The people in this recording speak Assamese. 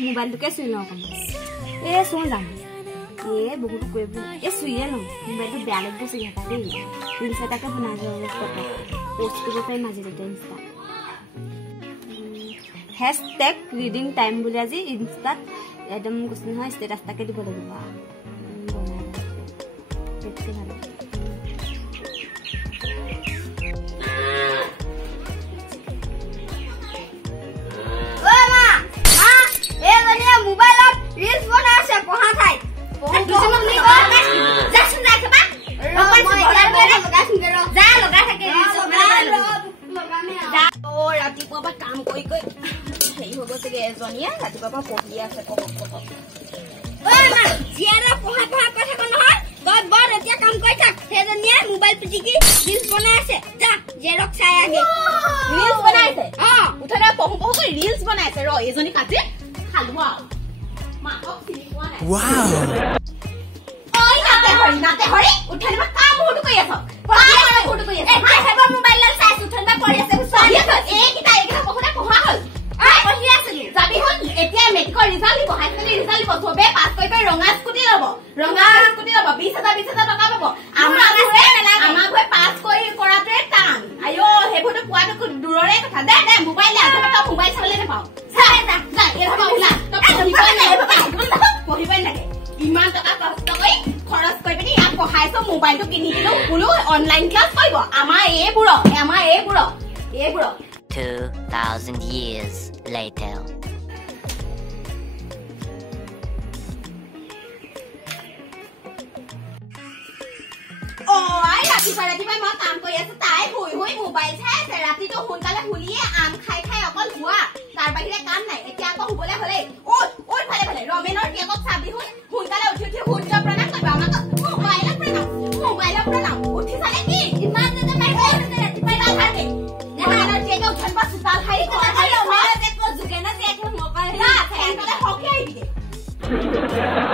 মোবাইলটোকে চুই লওঁ অকণ চোন যাম বহুতো কৰিব চুইয়ে লওঁ মোবাইলটো বেয়া লাগি গৈছে দেই ৰিলছ এটাকে বনাই যাব ফটো পোষ্ট কৰিব পাৰি মাজতে ইনষ্টা #reading time বুলি আজি ইনষ্টাত একদম কৈছে নহয় ষ্টেটাছ তাকে দিব লাগিব মোবাইলটো কিনি দিলো বুলো অনলাইন ক্লাস কৰিব আমাৰ এ বুঢ়ো 2000 years later আই ৰাতিপুৱা মই কাম কৰি আছো তাই হৈ মোবাইল চাই আছে ৰাতিটো সোনকালে শুলিয়ে আম খাই অকল ধোৱা তাৰ বাহিৰে কাম নাই এতিয়া আকৌ শুবলে হলে ওই ভালে ৰমেনৰ টিয়াকক চাবি সোনকালে উঠি সূৰ্য প্ৰণাম কৰিব আমাক মোবাইলৰ প্ৰণাম উঠি চালে কি ইমান যে মাই ৰাতিপুৱা ভাগে নেহানৰ টিয়াকক উঠন পা সুতাল খাই মই যে জুকে না যে এখন মোবাইল না সোনকালে হকে আহি দিয়ে